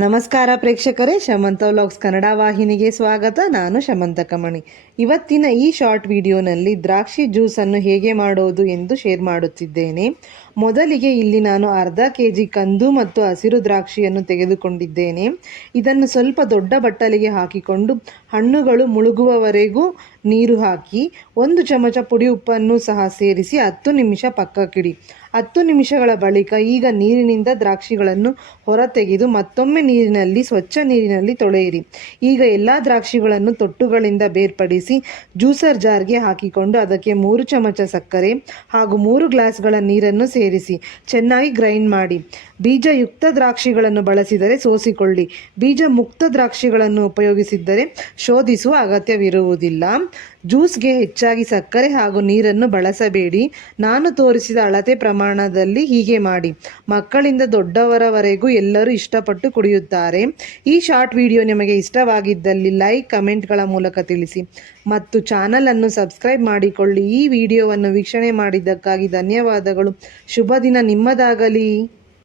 ನಮಸ್ಕಾರ ಪ್ರೇಕ್ಷಕರೇ, ಶಮಂತ ವ್ಲಾಗ್ಸ್ ಕನ್ನಡ ವಾಹಿನಿಗೆ ಸ್ವಾಗತ. ನಾನು ಶಮಂತ ಕಮಣಿ. ಇವತ್ತಿನ ಈ ಶಾರ್ಟ್ ವಿಡಿಯೋನಲ್ಲಿ ದ್ರಾಕ್ಷಿ ಜ್ಯೂಸನ್ನು ಹೇಗೆ ಮಾಡೋದು ಎಂದು ಶೇರ್ ಮಾಡುತ್ತಿದ್ದೇನೆ. ಮೊದಲಿಗೆ ಇಲ್ಲಿ ನಾನು ಅರ್ಧ ಕೆ ಜಿ ಕಂದು ಮತ್ತು ಹಸಿರು ದ್ರಾಕ್ಷಿಯನ್ನು ತೆಗೆದುಕೊಂಡಿದ್ದೇನೆ. ಇದನ್ನು ಸ್ವಲ್ಪ ದೊಡ್ಡ ಬಟ್ಟಲಿಗೆ ಹಾಕಿಕೊಂಡು ಹಣ್ಣುಗಳು ಮುಳುಗುವವರೆಗೂ ನೀರು ಹಾಕಿ ಒಂದು ಚಮಚ ಪುಡಿ ಉಪ್ಪನ್ನು ಸಹ ಸೇರಿಸಿ ಹತ್ತು ನಿಮಿಷ ಪಕ್ಕಕ್ಕಿಡಿ. ಹತ್ತು ನಿಮಿಷಗಳ ಬಳಿಕ ಈಗ ನೀರಿನಿಂದ ದ್ರಾಕ್ಷಿಗಳನ್ನು ಹೊರತೆಗೆದು ಮತ್ತೊಮ್ಮೆ ನೀರಿನಲ್ಲಿ, ಸ್ವಚ್ಛ ನೀರಿನಲ್ಲಿ ತೊಳೆಯಿರಿ. ಈಗ ಎಲ್ಲ ದ್ರಾಕ್ಷಿಗಳನ್ನು ತೊಟ್ಟುಗಳಿಂದ ಬೇರ್ಪಡಿಸಿ ಜ್ಯೂಸರ್ ಜಾರ್ಗೆ ಹಾಕಿಕೊಂಡು ಅದಕ್ಕೆ ಮೂರು ಚಮಚ ಸಕ್ಕರೆ ಹಾಗೂ ಮೂರು ಗ್ಲಾಸ್ಗಳ ನೀರನ್ನು ಸೇರಿಸಿ ಚೆನ್ನಾಗಿ ಗ್ರೈಂಡ್ ಮಾಡಿ. ಬೀಜಯುಕ್ತ ದ್ರಾಕ್ಷಿಗಳನ್ನು ಬಳಸಿದರೆ ಸೋಸಿಕೊಳ್ಳಿ. ಬೀಜ ಮುಕ್ತ ದ್ರಾಕ್ಷಿಗಳನ್ನು ಉಪಯೋಗಿಸಿದ್ದರೆ ಶೋಧಿಸುವ ಅಗತ್ಯವಿರುವುದಿಲ್ಲ. ಜ್ಯೂಸ್ಗೆ ಹೆಚ್ಚಾಗಿ ಸಕ್ಕರೆ ಹಾಗೂ ನೀರನ್ನು ಬಳಸಬೇಡಿ. ನಾನು ತೋರಿಸಿದ ಅಳತೆ ಪ್ರಮಾಣದಲ್ಲಿ ಹೀಗೆ ಮಾಡಿ. ಮಕ್ಕಳಿಂದ ದೊಡ್ಡವರವರೆಗೂ ಎಲ್ಲರೂ ಇಷ್ಟಪಟ್ಟು ಕುಡಿಯುತ್ತಾರೆ. ಈ ಶಾರ್ಟ್ ವಿಡಿಯೋ ನಿಮಗೆ ಇಷ್ಟವಾಗಿದ್ದಲ್ಲಿ ಲೈಕ್, ಕಮೆಂಟ್ಗಳ ಮೂಲಕ ತಿಳಿಸಿ. ಮತ್ತು ಚಾನಲನ್ನು ಸಬ್ಸ್ಕ್ರೈಬ್ ಮಾಡಿಕೊಳ್ಳಿ. ಈ ವಿಡಿಯೋವನ್ನು ವೀಕ್ಷಣೆ ಮಾಡಿದ್ದಕ್ಕಾಗಿ ಧನ್ಯವಾದಗಳು. ಶುಭ ದಿನ ನಿಮ್ಮದಾಗಲಿ.